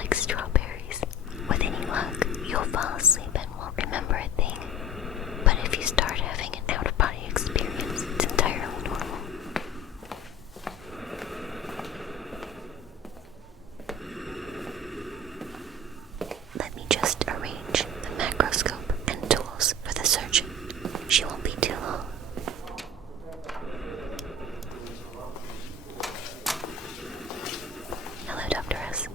like strawberries. With any luck, you'll fall asleep and won't remember a thing. But if you start having an out-of-body experience, it's entirely normal. Let me just arrange the macroscope and tools for the surgeon. She won't be too long. Hello, Dr. S.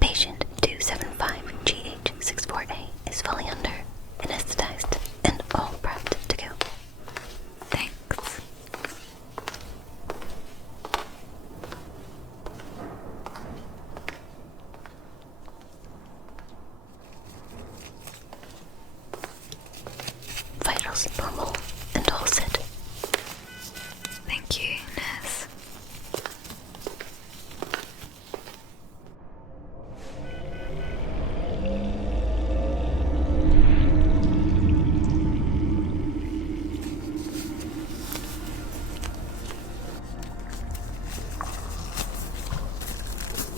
Patient 275GH64A is fully under, anesthetized, and all prepped to go. Thanks. Vitals normal and all set. Thank you, nurse.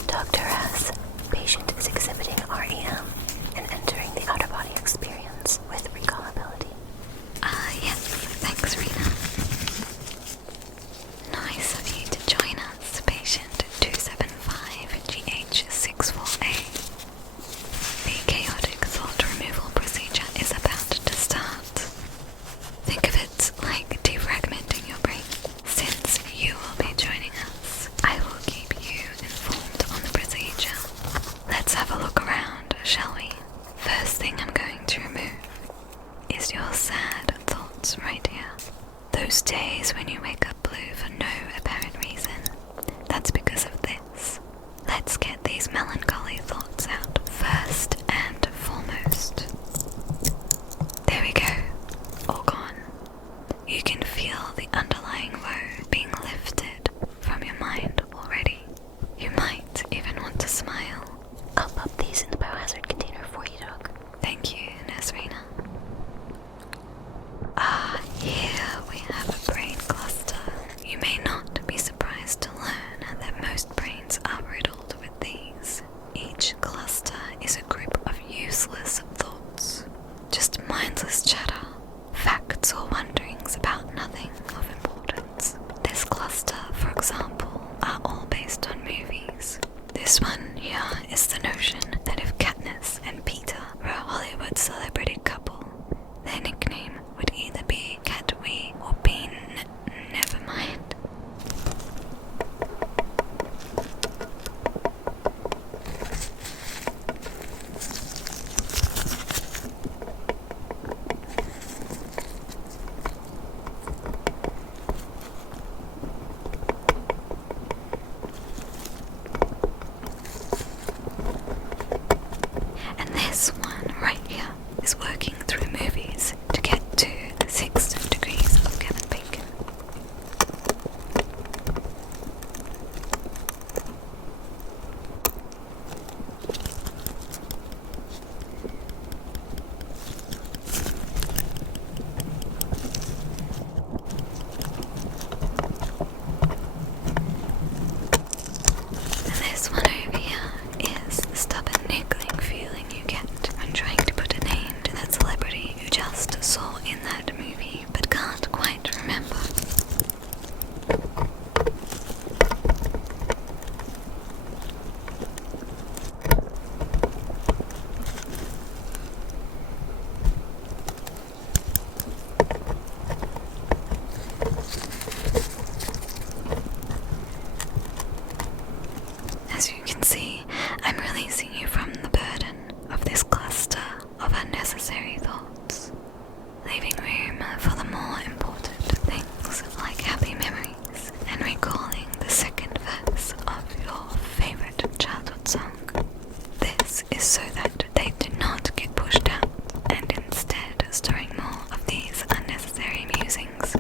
Dr. S. Patient is exhibiting REM and entering the out-of-body experience with recallability. Yes, thanks, Rayna. Nice of you to join us, patient 275GH64A. The chaotic thought removal procedure is about to start. Think of it like defragmenting your brain. Since you will be joining us, I will keep you informed on the procedure. Let's have a look around, shall we? First thing I'm going to remove is your sad thoughts right here. Those days when you wake up blue for no apparent reason. That's because of this. Let's get these melancholy thoughts out first and foremost. There we go. All gone. You can feel the underlying woe being lifted from your mind already. You might even want to smile. I'll pop these in the biohazard container for you, Doc. Thank you, Nurse Rayna. Here we have a brain cluster. You may not be surprised to learn that most brains are riddled with these. Each cluster is a group of useless thoughts. Just mindless chatter. Facts or wonderings about nothing of importance. This cluster, for example, are all based on movies. This one here is the notion that if Katniss and Peter were a Hollywood celebrity couple, their nickname would either be Catwee or Bean. Never mind. And this one right here is working through movies to get to the 6 degrees of Kevin Bacon. And this one over here is the stubborn niggling feeling you get when trying to put a name to that celebrity you just saw in that movie but can't quite remember. As you can see, I'm releasing you from the burden of this cluster of unnecessary thoughts, leaving room for the more important things like happy memories and recalling the second verse of your favorite childhood song. This is so that they do not get pushed out and instead storing more of these unnecessary musings.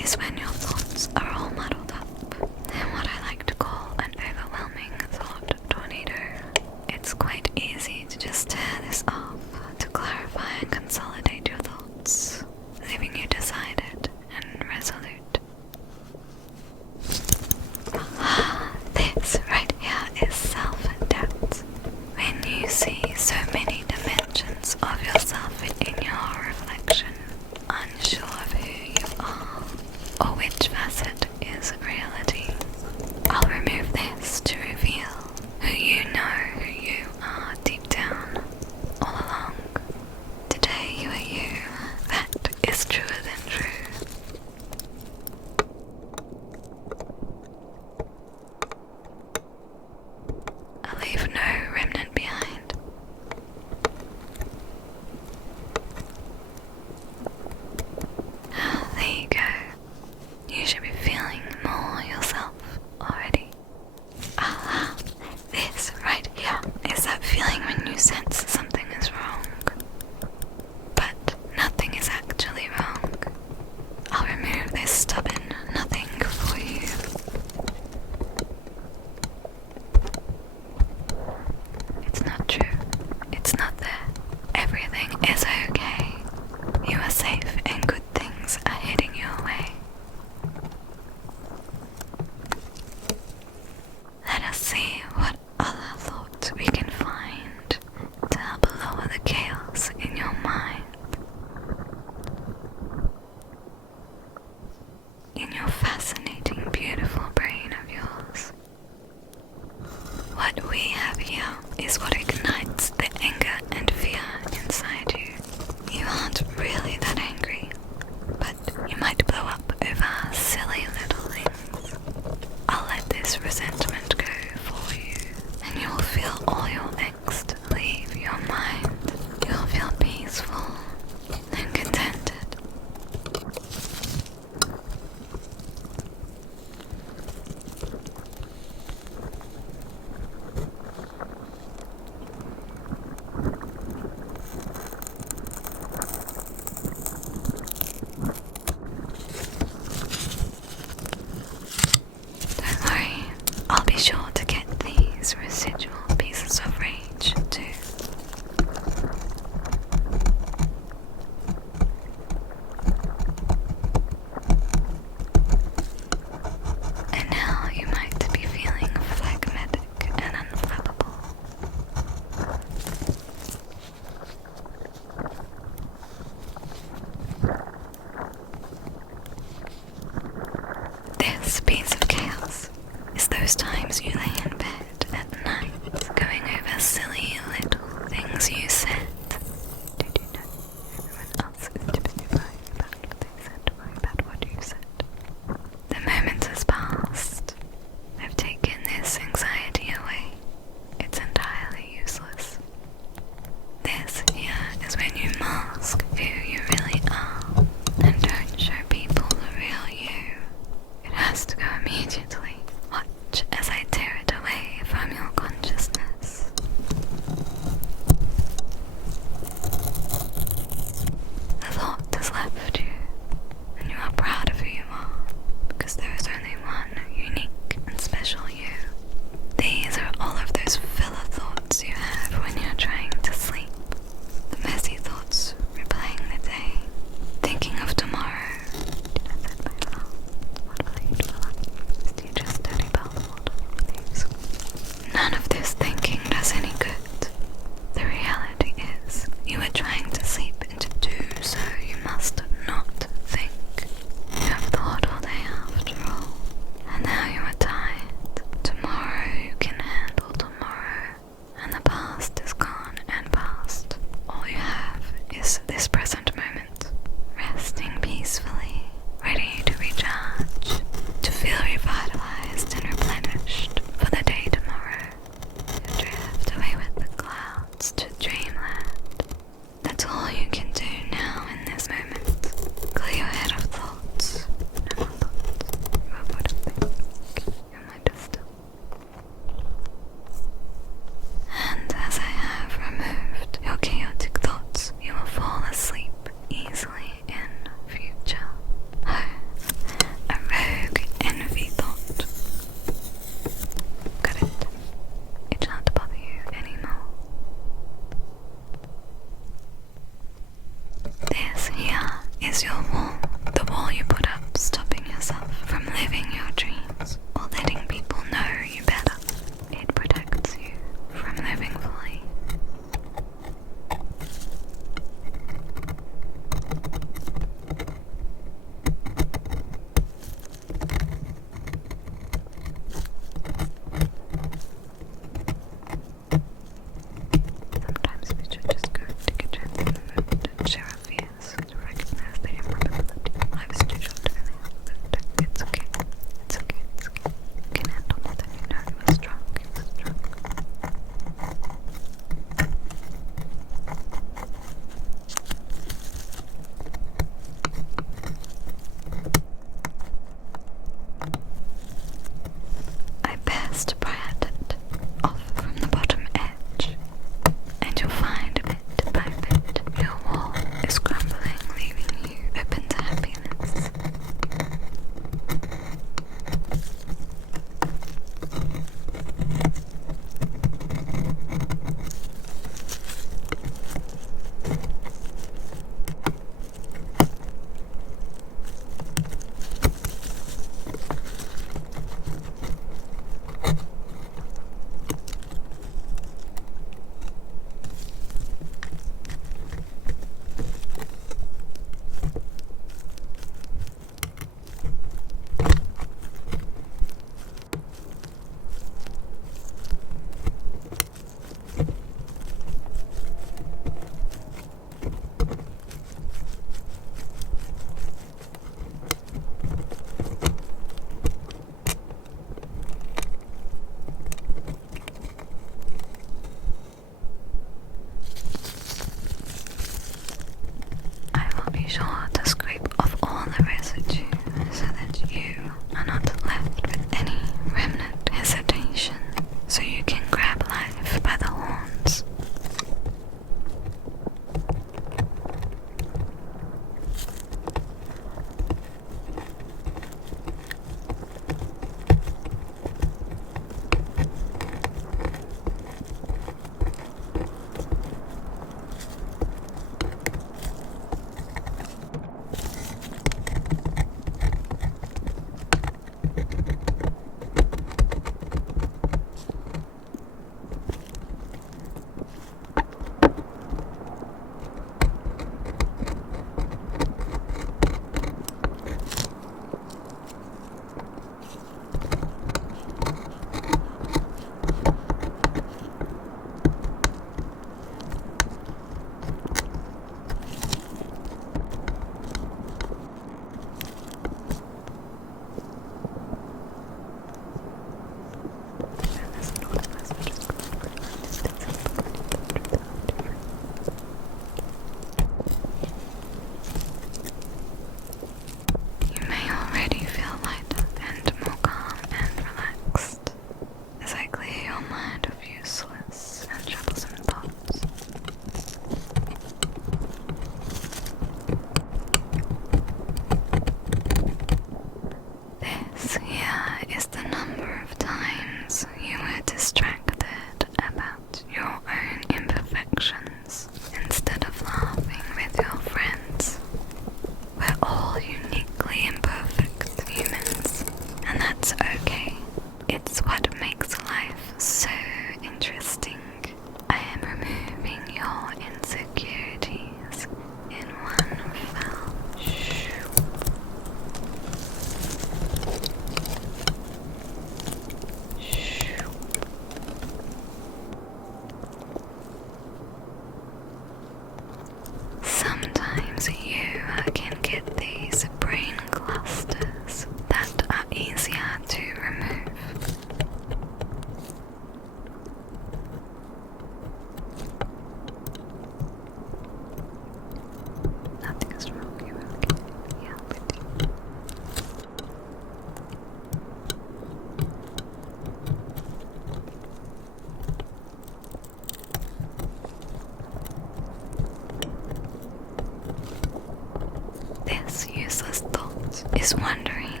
is wondering,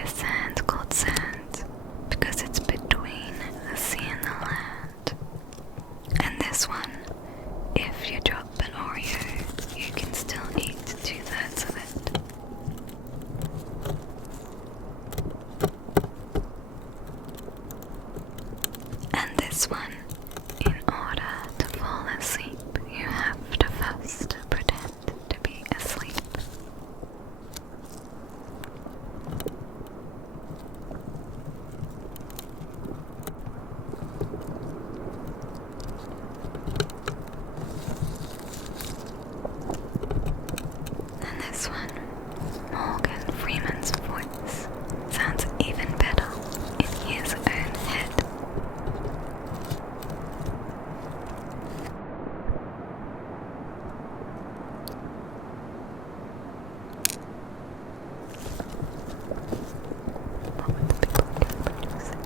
is sand called sand because it's between the sea and the land? And this one, if you drop an Oreo, you can still eat 2/3 of it. And this one, in order to fall asleep, you have to first pretend to be asleep. And this one, Morgan Freeman's voice sounds even better in his own head. What would the people do producing?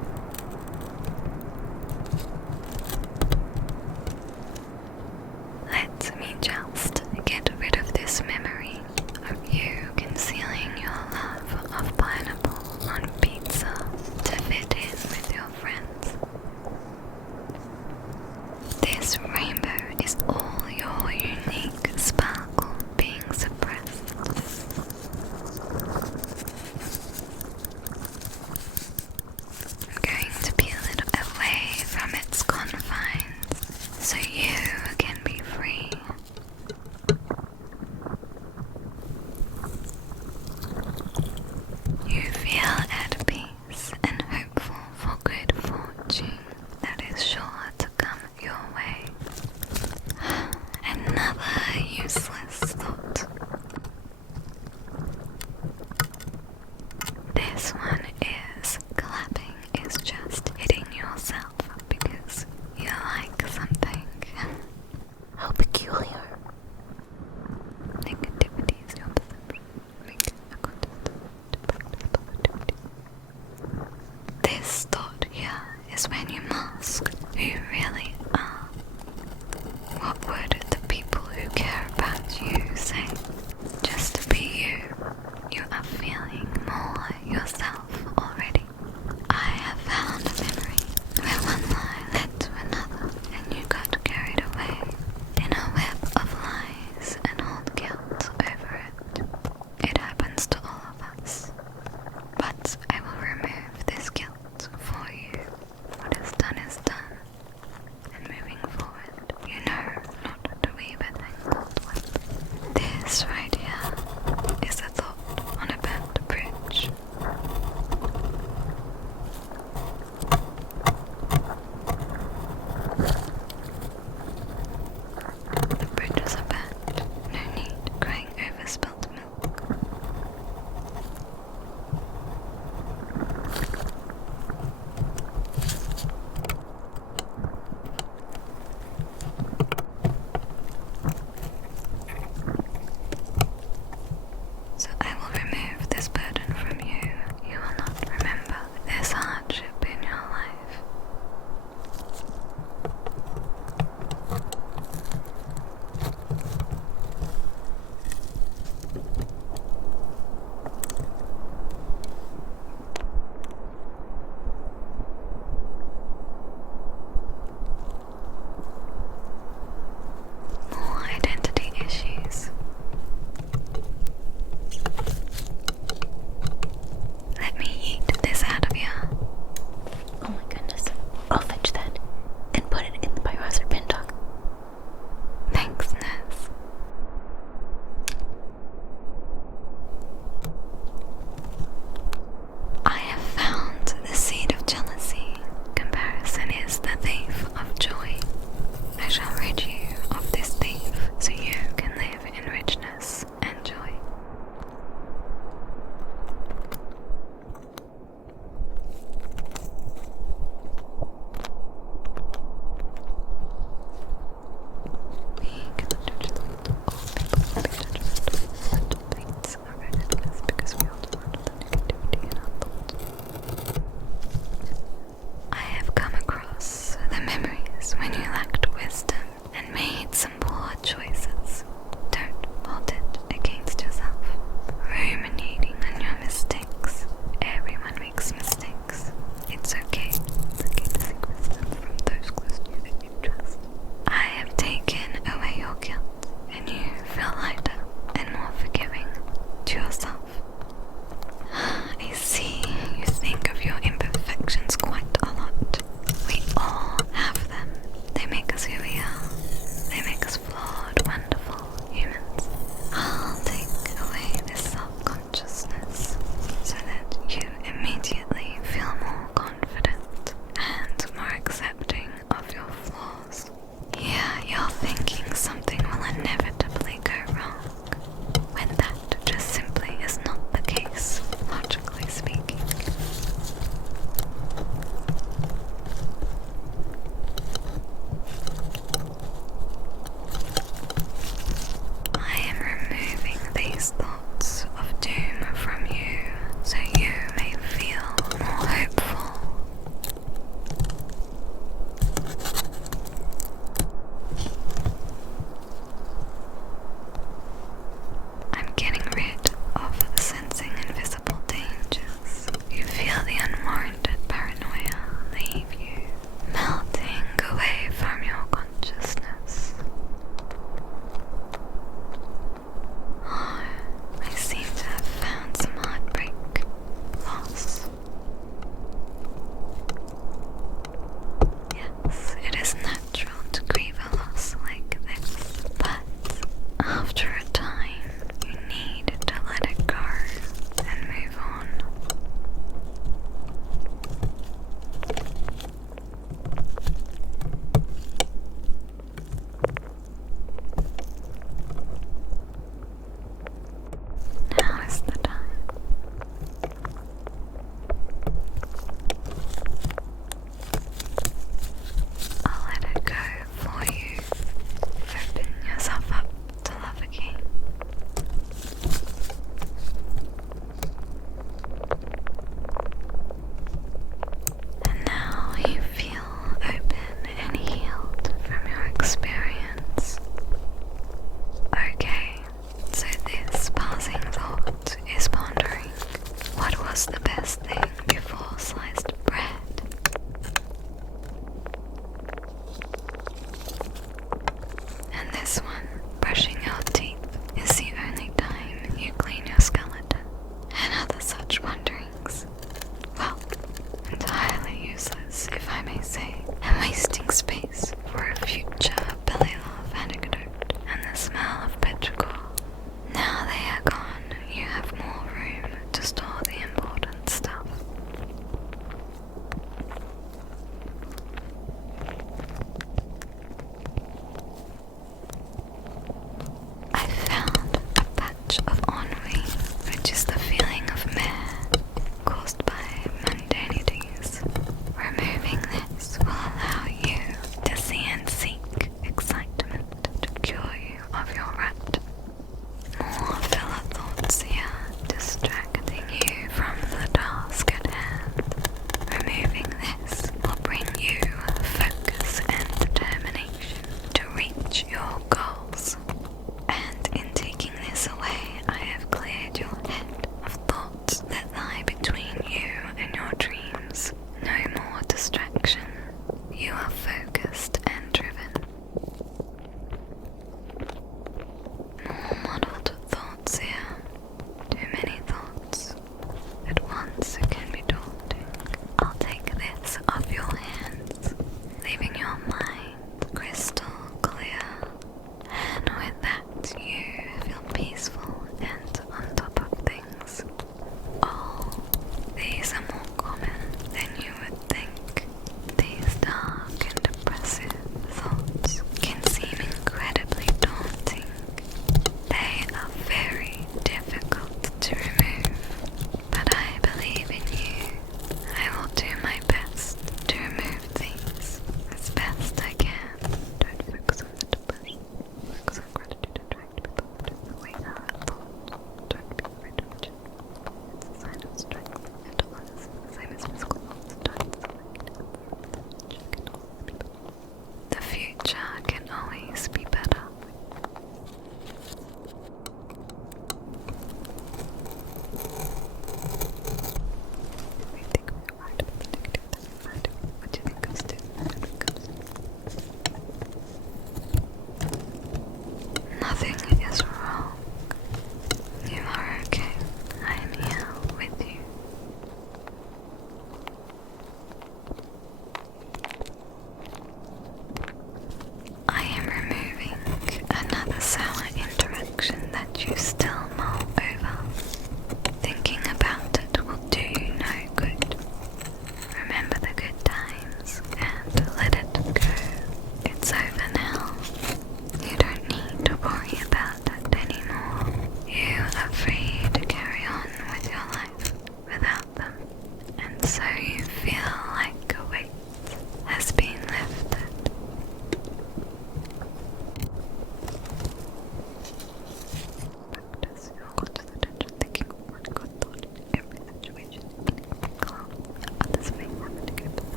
Let me just get rid of this memory of you concealing your love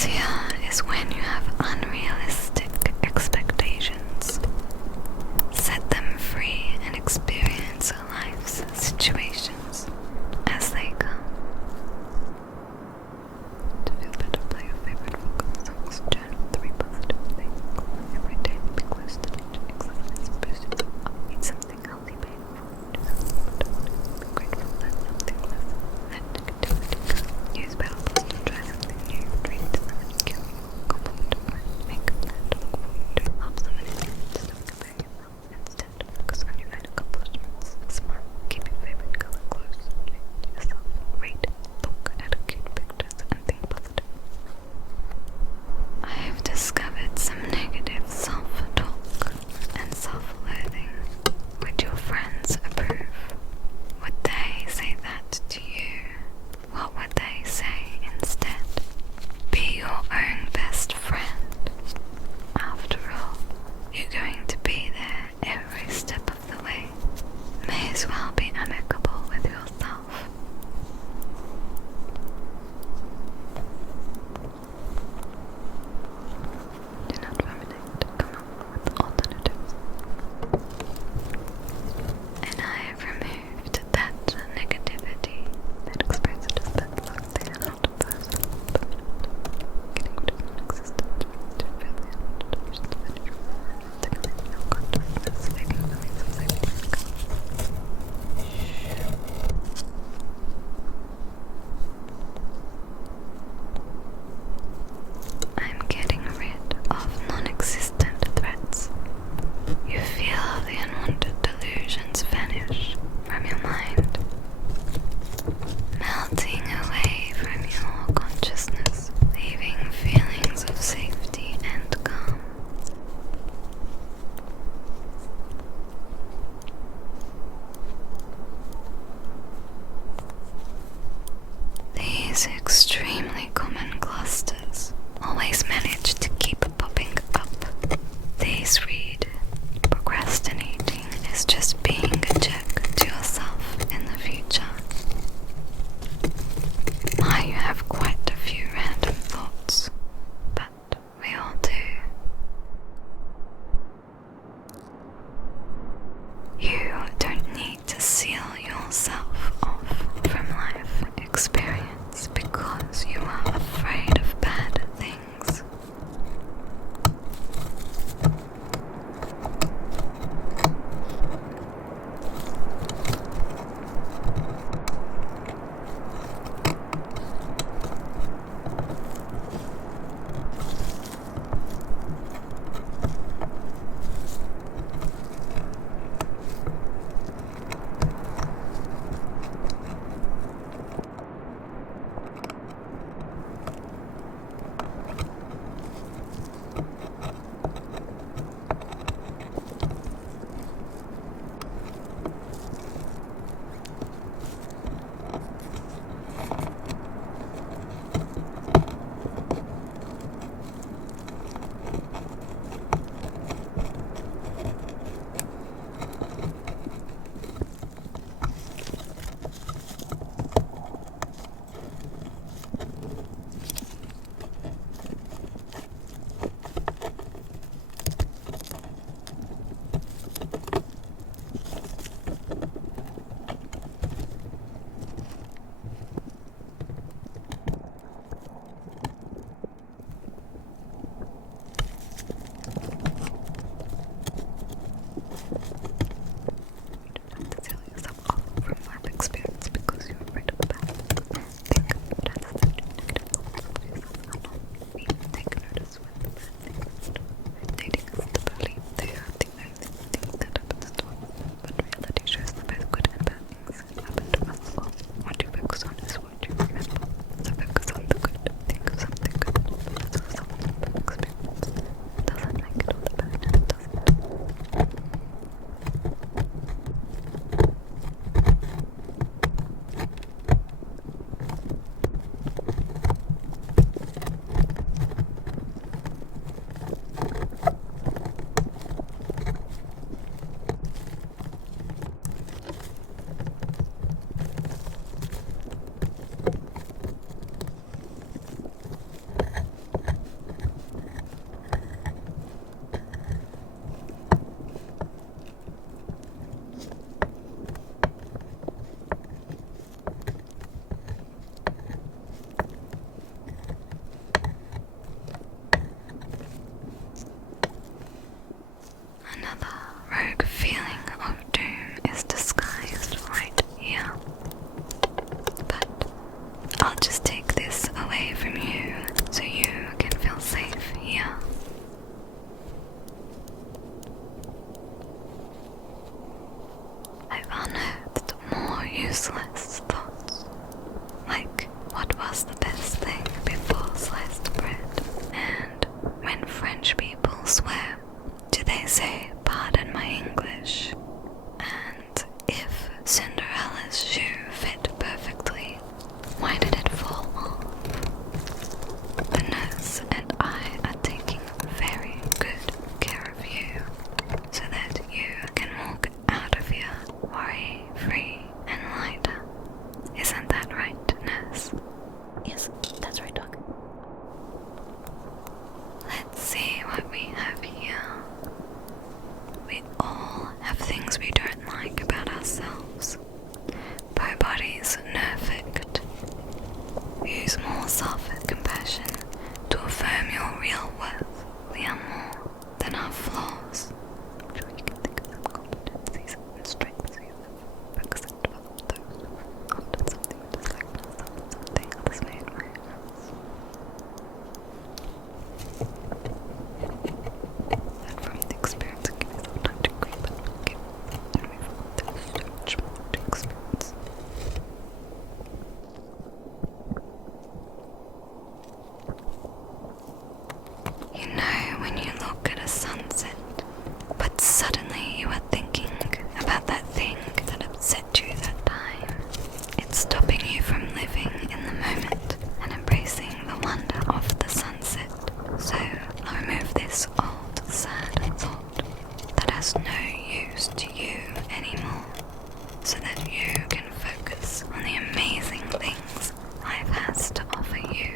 Dysphagia is when you have unrealistic expectations. Set them free and experience life's situations as they come. To feel better, play your favorite vocal songs. Journal 3 positive things. Every day, be close to nature. Exercise, boost it up. Eat something healthy, pay it forward. Do something wonderful. Be grateful that something less. Let negativity go. Use battle plus to try something new. Dream to something cure you. Compliment a friend. Make a plan to look forward to. home your real worth. We are more than our flaws. I'm sure you can think of some competencies and strengths you have focused about those often something which is like something others may admire us. And from the experience, give yourself time to grieve and forgive, and move on. There's so much more to experience. You know when you look at a sunset, but suddenly you are thinking about that thing that upset you that time. It's stopping you from living in the moment and embracing the wonder of the sunset. So I'll remove this old sad thought that has no use to you anymore, so that you can focus on the amazing things life has to offer you.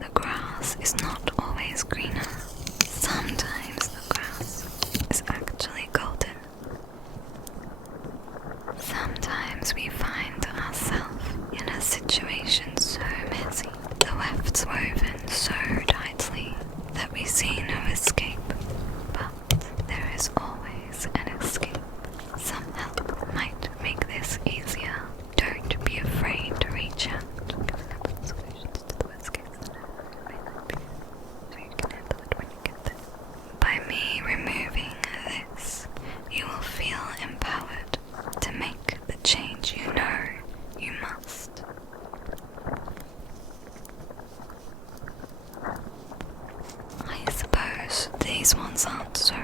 The grass is not always greener. Sometimes the grass is actually golden. Sometimes we find ourselves in a situation so messy, the wefts woven so tightly that we see no escape. But there is always an escape. Some help might make this easier. Don't be afraid to reach out. Solutions to the worst case scenario may not be, so you can handle it when you get there. By me removing this, you will feel empowered to make the change you know you must. I suppose these ones aren't so